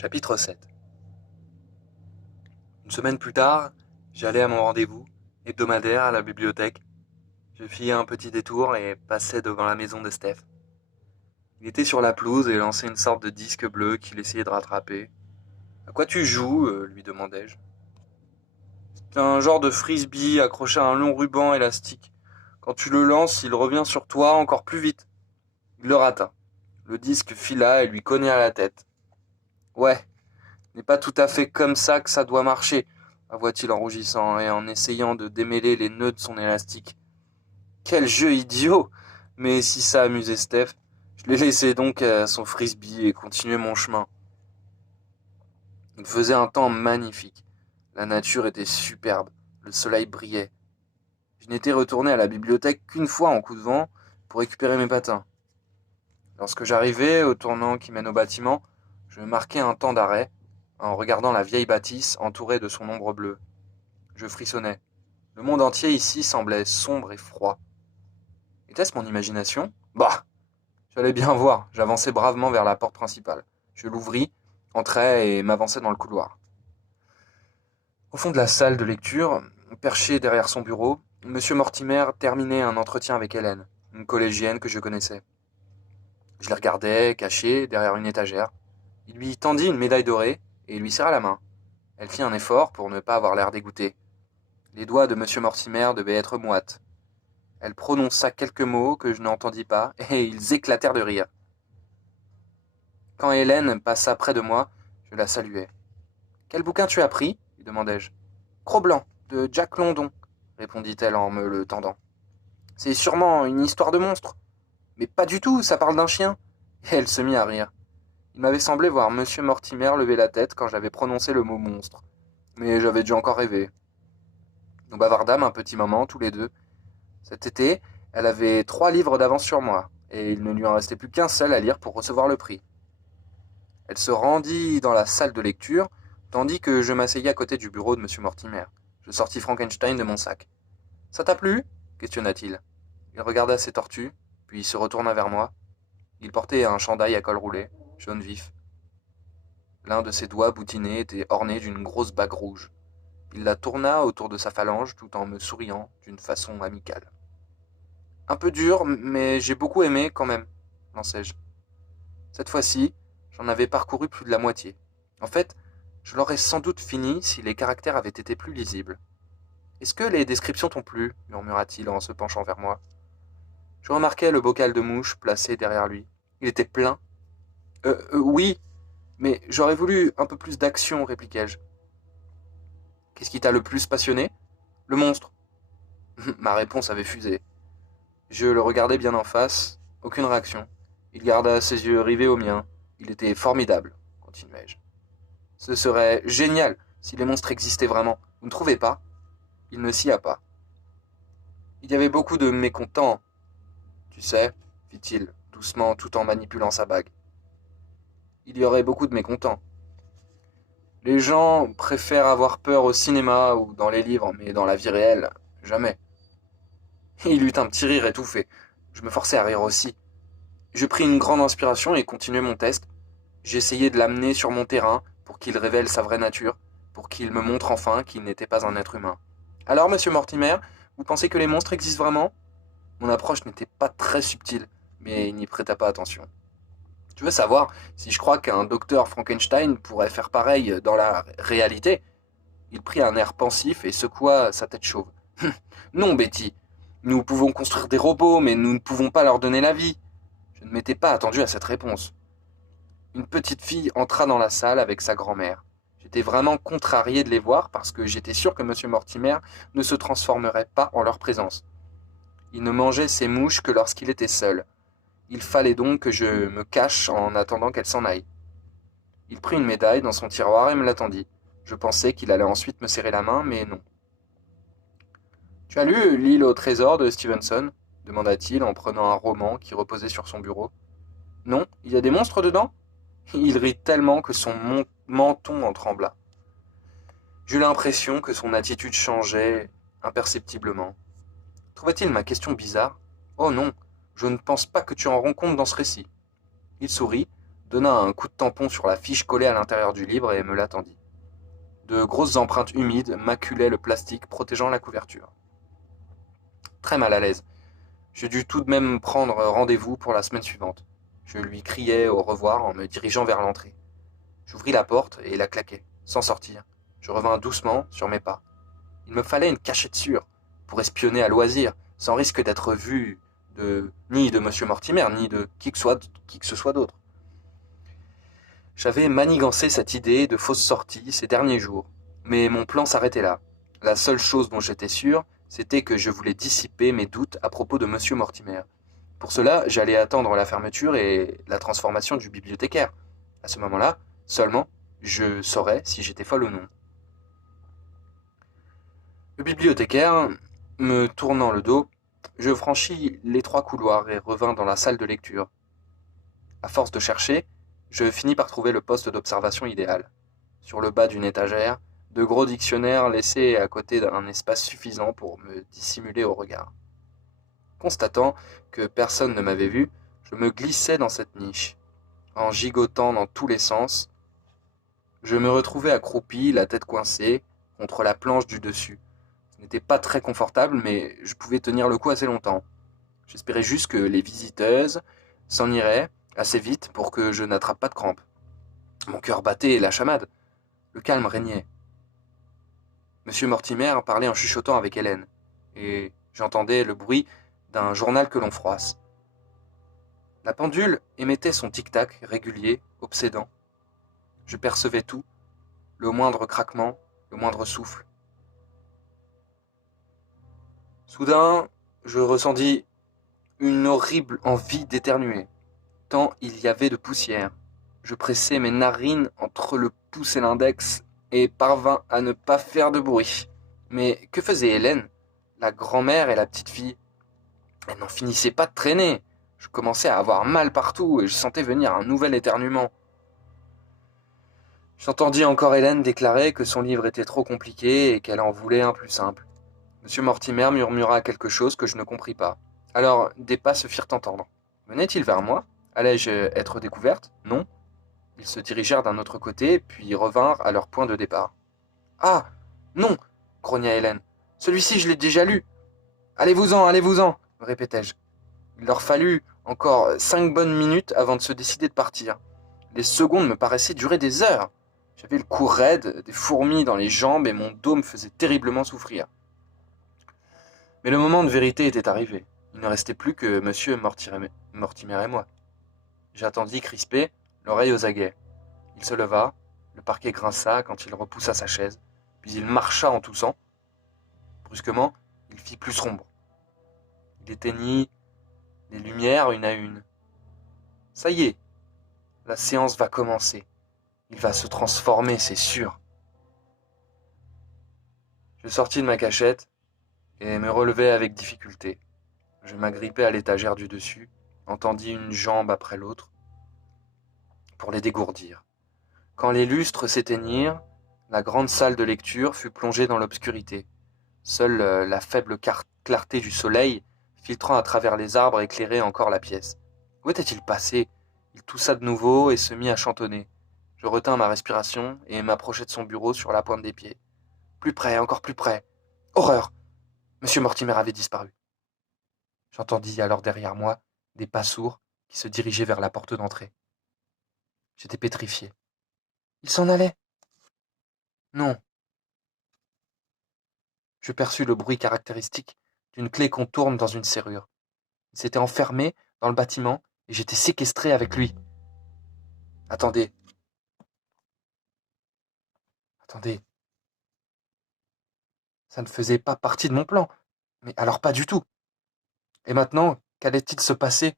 Chapitre 7. Une semaine plus tard, j'allais à mon rendez-vous hebdomadaire à la bibliothèque. Je fis un petit détour et passai devant la maison de Steph. Il était sur la pelouse et lançait une sorte de disque bleu qu'il essayait de rattraper. À quoi tu joues lui demandai-je. C'est un genre de frisbee accroché à un long ruban élastique. Quand tu le lances, il revient sur toi encore plus vite. Il le rata. Le disque fila et lui cogna à la tête. Ouais, ce n'est pas tout à fait comme ça que ça doit marcher, avoua-t-il en rougissant et en essayant de démêler les nœuds de son élastique. Quel jeu idiot! Mais si ça amusait Steph, je l'ai laissé donc à son frisbee et continuai mon chemin. Il faisait un temps magnifique. La nature était superbe, le soleil brillait. Je n'étais retourné à la bibliothèque qu'une fois en coup de vent pour récupérer mes patins. Lorsque j'arrivai au tournant qui mène au bâtiment, je marquai un temps d'arrêt en regardant la vieille bâtisse entourée de son ombre bleue. Je frissonnais. Le monde entier ici semblait sombre et froid. Était-ce mon imagination? Bah! J'allais bien voir. J'avançai bravement vers la porte principale. Je l'ouvris, entrai et m'avançai dans le couloir. Au fond de la salle de lecture, perché derrière son bureau, Monsieur Mortimer terminait un entretien avec Hélène, une collégienne que je connaissais. Je les regardais, cachés, derrière une étagère. Il lui tendit une médaille dorée et lui serra la main. Elle fit un effort pour ne pas avoir l'air dégoûtée. Les doigts de Monsieur Mortimer devaient être moites. Elle prononça quelques mots que je n'entendis pas, et ils éclatèrent de rire. Quand Hélène passa près de moi, je la saluai. « Quel bouquin tu as pris ?» lui demandai-je. « Cro-Blanc, de Jack London, » répondit-elle en me le tendant. « C'est sûrement une histoire de monstre. »« Mais pas du tout, ça parle d'un chien. » Et elle se mit à rire. Il m'avait semblé voir Monsieur Mortimer lever la tête quand j'avais prononcé le mot monstre. Mais j'avais dû encore rêver. Nous bavardâmes un petit moment, tous les deux. Cet été, elle avait 3 livres d'avance sur moi, et il ne lui en restait plus qu'un seul à lire pour recevoir le prix. Elle se rendit dans la salle de lecture, tandis que je m'asseyais à côté du bureau de M. Mortimer. Je sortis Frankenstein de mon sac. « Ça t'a plu ?» questionna-t-il. Il regarda ses tortues, puis se retourna vers moi. Il portait un chandail à col roulé, jaune vif. L'un de ses doigts boutinés était orné d'une grosse bague rouge. Il la tourna autour de sa phalange tout en me souriant d'une façon amicale. Un peu dur, mais j'ai beaucoup aimé quand même, lançai-je. Cette fois-ci, j'en avais parcouru plus de la moitié. En fait, je l'aurais sans doute fini si les caractères avaient été plus lisibles. Est-ce que les descriptions t'ont plu murmura-t-il en se penchant vers moi. Je remarquai le bocal de mouche placé derrière lui. Il était plein. Oui, mais j'aurais voulu un peu plus d'action, répliquai-je. Qu'est-ce qui t'a le plus passionné? Le monstre. Ma réponse avait fusé. Je le regardai bien en face, aucune réaction. Il garda ses yeux rivés aux miens. Il était formidable, continuai-je. Ce serait génial si les monstres existaient vraiment. Vous ne trouvez pas? Il ne s'y a pas. Il y avait beaucoup de mécontents. Tu sais, fit-il, doucement tout en manipulant sa bague. Il y aurait beaucoup de mécontents. Les gens préfèrent avoir peur au cinéma ou dans les livres, mais dans la vie réelle, jamais. Il eut un petit rire étouffé. Je me forçai à rire aussi. Je pris une grande inspiration et continuai mon test. J'essayais de l'amener sur mon terrain pour qu'il révèle sa vraie nature, pour qu'il me montre enfin qu'il n'était pas un être humain. Alors, monsieur Mortimer, vous pensez que les monstres existent vraiment? Mon approche n'était pas très subtile, mais il n'y prêta pas attention. Tu veux savoir si je crois qu'un docteur Frankenstein pourrait faire pareil dans la réalité? Il prit un air pensif et secoua sa tête chauve. Non, Betty, nous pouvons construire des robots, mais nous ne pouvons pas leur donner la vie. Je ne m'étais pas attendu à cette réponse. Une petite fille entra dans la salle avec sa grand-mère. J'étais vraiment contrarié de les voir parce que j'étais sûr que M. Mortimer ne se transformerait pas en leur présence. Il ne mangeait ses mouches que lorsqu'il était seul. Il fallait donc que je me cache en attendant qu'elle s'en aille. Il prit une médaille dans son tiroir et me l'attendit. Je pensais qu'il allait ensuite me serrer la main, mais non. « Tu as lu L'île au trésor de Stevenson ?» demanda-t-il en prenant un roman qui reposait sur son bureau. « Non, il y a des monstres dedans ?» Il rit tellement que son menton en trembla. J'eus l'impression que son attitude changeait imperceptiblement. Trouvait-il ma question bizarre? Oh non, je ne pense pas que tu en rends compte dans ce récit. Il sourit, donna un coup de tampon sur la fiche collée à l'intérieur du livre et me l'attendit. De grosses empreintes humides maculaient le plastique protégeant la couverture. Très mal à l'aise, je dus tout de même prendre rendez-vous pour la semaine suivante. Je lui criai au revoir en me dirigeant vers l'entrée. J'ouvris la porte et la claquai, sans sortir. Je revins doucement sur mes pas. Il me fallait une cachette sûre, pour espionner à loisir, sans risque d'être vu ni de Monsieur Mortimer, ni de qui que ce soit d'autre. J'avais manigancé cette idée de fausse sortie ces derniers jours, mais mon plan s'arrêtait là. La seule chose dont j'étais sûr, c'était que je voulais dissiper mes doutes à propos de Monsieur Mortimer. Pour cela, j'allais attendre la fermeture et la transformation du bibliothécaire. À ce moment-là, seulement, je saurais si j'étais folle ou non. Le bibliothécaire, me tournant le dos, je franchis l'étroit couloir et revins dans la salle de lecture. À force de chercher, je finis par trouver le poste d'observation idéal. Sur le bas d'une étagère, de gros dictionnaires laissés à côté d'un espace suffisant pour me dissimuler au regard. Constatant que personne ne m'avait vu, je me glissai dans cette niche. En gigotant dans tous les sens, je me retrouvai accroupi, la tête coincée, contre la planche du dessus. Ce n'était pas très confortable, mais je pouvais tenir le coup assez longtemps. J'espérais juste que les visiteuses s'en iraient assez vite pour que je n'attrape pas de crampes. Mon cœur battait la chamade. Le calme régnait. Monsieur Mortimer parlait en chuchotant avec Hélène, et j'entendais le bruit d'un journal que l'on froisse. La pendule émettait son tic-tac régulier, obsédant. Je percevais tout, le moindre craquement, le moindre souffle. Soudain, je ressentis une horrible envie d'éternuer, tant il y avait de poussière. Je pressai mes narines entre le pouce et l'index et parvins à ne pas faire de bruit. Mais que faisait Hélène, la grand-mère et la petite-fille? Elles n'en finissaient pas de traîner. Je commençais à avoir mal partout et je sentais venir un nouvel éternuement. J'entendis encore Hélène déclarer que son livre était trop compliqué et qu'elle en voulait un plus simple. Monsieur Mortimer murmura quelque chose que je ne compris pas. Alors des pas se firent entendre. Venait-il vers moi? Allais-je être découverte? Non. Ils se dirigèrent d'un autre côté, puis revinrent à leur point de départ. Ah! Non! Grogna Hélène. Celui-ci, je l'ai déjà lu. Allez-vous-en, allez-vous-en, répétai-je. Il leur fallut encore 5 bonnes minutes avant de se décider de partir. Les secondes me paraissaient durer des heures. J'avais le cou raide, des fourmis dans les jambes et mon dos me faisait terriblement souffrir. Mais le moment de vérité était arrivé. Il ne restait plus que Monsieur Mortimer et moi. J'attendis crispé, l'oreille aux aguets. Il se leva, le parquet grinça quand il repoussa sa chaise, puis il marcha en toussant. Brusquement, il fit plus sombre. Il éteignit les lumières une à une. Ça y est, la séance va commencer. Il va se transformer, c'est sûr. Je sortis de ma cachette et me relevai avec difficulté. Je m'agrippai à l'étagère du dessus, entendis une jambe après l'autre pour les dégourdir. Quand les lustres s'éteignirent, la grande salle de lecture fut plongée dans l'obscurité. Seule la faible clarté du soleil, filtrant à travers les arbres, éclairait encore la pièce. Où était-il passé? Il toussa de nouveau et se mit à chantonner. Je retins ma respiration et m'approchai de son bureau sur la pointe des pieds. Plus près, encore plus près. Horreur! Monsieur Mortimer avait disparu. J'entendis alors derrière moi des pas sourds qui se dirigeaient vers la porte d'entrée. J'étais pétrifié. Il s'en allait? Non. Je perçus le bruit caractéristique d'une clé qu'on tourne dans une serrure. Il s'était enfermé dans le bâtiment et j'étais séquestré avec lui. Attendez, attendez, ça ne faisait pas partie de mon plan. Mais alors pas du tout. Et maintenant, qu'allait-il se passer